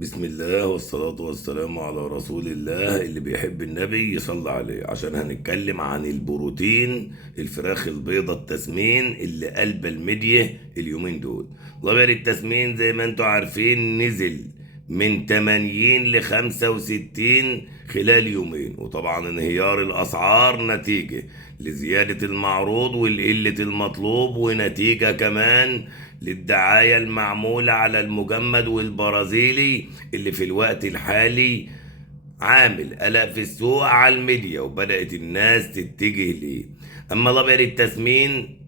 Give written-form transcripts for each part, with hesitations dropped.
بسم الله والصلاة والسلام على رسول الله. اللي بيحب النبي يصلي عليه، عشان هنتكلم عن البروتين، الفراخ البيضة التسمين اللي قلب الميديا اليومين دول. غير التسمين زي ما انتوا عارفين نزل من 80 ل 65 خلال يومين، وطبعا انهيار الأسعار نتيجة لزيادة المعروض والقلة المطلوب، ونتيجة كمان للدعاية المعمولة على المجمد والبرازيلي اللي في الوقت الحالي عامل قلق في السوق على الميديا، وبدأت الناس تتجه ليه. أما لبن التسمين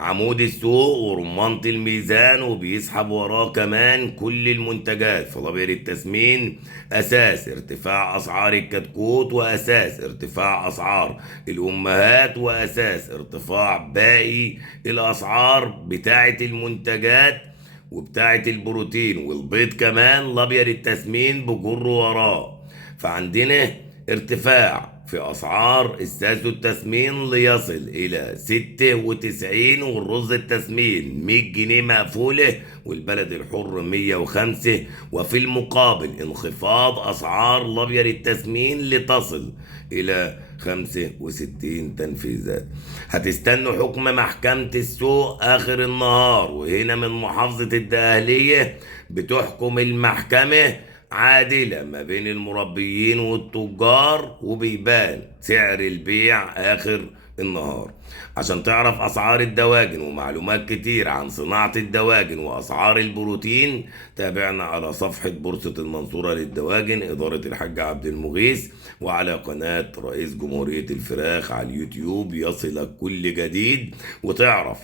عمود السوق ورمانة الميزان، وبيسحب وراه كمان كل المنتجات. فلبن التسمين أساس ارتفاع أسعار الكتكوت، وأساس ارتفاع أسعار الأمهات، وأساس ارتفاع باقي الأسعار بتاعة المنتجات وبتاعة البروتين والبيض كمان. لبن التسمين بجر وراه. فعندنا ارتفاع في أسعار الساسو التسمين ليصل إلى 96، والرز التسمين 100 جنيه مقفولة، والبلد الحر 105. وفي المقابل انخفاض أسعار لبن التسمين لتصل إلى 65 تنفيذات. هتستنوا حكم محكمة السوق آخر النهار، وهنا من محافظة الدقهلية بتحكم المحكمة عادلة ما بين المربيين والتجار، وبيبان سعر البيع آخر النهار. عشان تعرف أسعار الدواجن ومعلومات كتير عن صناعة الدواجن وأسعار البروتين، تابعنا على صفحة بورصة المنصورة للدواجن إدارة الحاج عبد المغيث، وعلى قناة رئيس جمهورية الفراخ على اليوتيوب يصلك كل جديد، وتعرف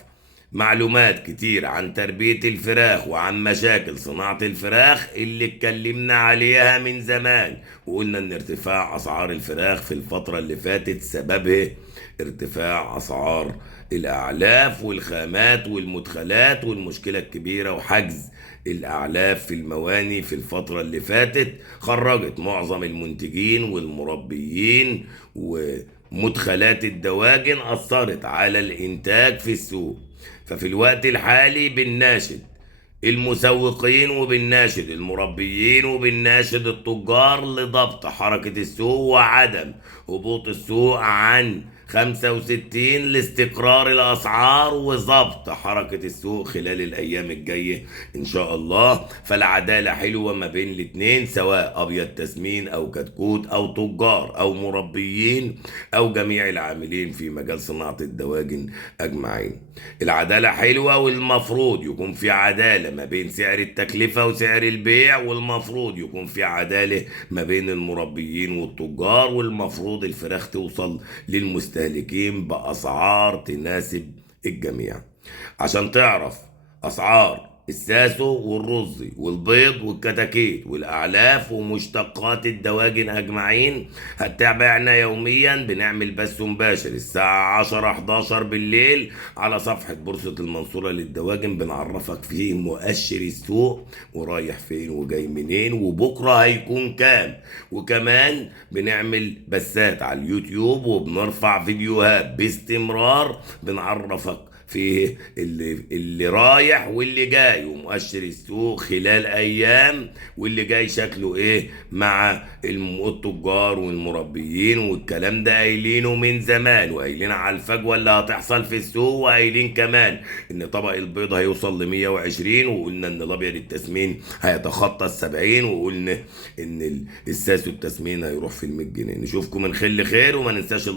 معلومات كتير عن تربية الفراخ وعن مشاكل صناعة الفراخ اللي اتكلمنا عليها من زمان. وقلنا ان ارتفاع اسعار الفراخ في الفترة اللي فاتت سببه ارتفاع اسعار الاعلاف والخامات والمدخلات، والمشكلة الكبيرة وحجز الاعلاف في المواني في الفترة اللي فاتت خرجت معظم المنتجين والمربيين، ومدخلات الدواجن اثرت على الانتاج في السوق. ففي الوقت الحالي بنناشد المسوقين، وبنناشد المربيين، وبنناشد التجار لضبط حركة السوق وعدم هبوط السوق عن 65 لاستقرار الأسعار وضبط حركة السوق خلال الأيام الجاية إن شاء الله. فالعدالة حلوة ما بين الاتنين، سواء أبيض تسمين أو كتكوت أو تجار أو مربيين أو جميع العاملين في مجال صناعة الدواجن أجمعين. العدالة حلوة، والمفروض يكون في عدالة ما بين سعر التكلفة وسعر البيع، والمفروض يكون في عدالة ما بين المربيين والتجار، والمفروض الفراخ توصل للمستهلكين بأسعار تناسب الجميع. عشان تعرف أسعار الساسو والرز والبيض والكتاكيت والأعلاف ومشتقات الدواجن أجمعين، هتتابعنا يوميا. بنعمل بث مباشر الساعة 10-11 بالليل على صفحة بورصة المنصورة للدواجن، بنعرفك فيه مؤشر السوق ورايح فين وجاي منين وبكرة هيكون كام. وكمان بنعمل بثات على اليوتيوب، وبنرفع فيديوهات باستمرار بنعرفك فيه اللي رايح واللي جاي ومؤشر السوق خلال ايام، واللي جاي شكله ايه مع التجار والمربيين. والكلام ده قايلينه من زمان، وقايلين على الفجوه اللي هتحصل في السوق، وقايلين كمان ان طبق البيض هيوصل ل 120، وقلنا ان الابيض التسمين هيتخطى ال70، وقلنا ان الساسو التسمين هيروح في ال 100 جنيه. نشوفكم من خير لخير، وما ننساش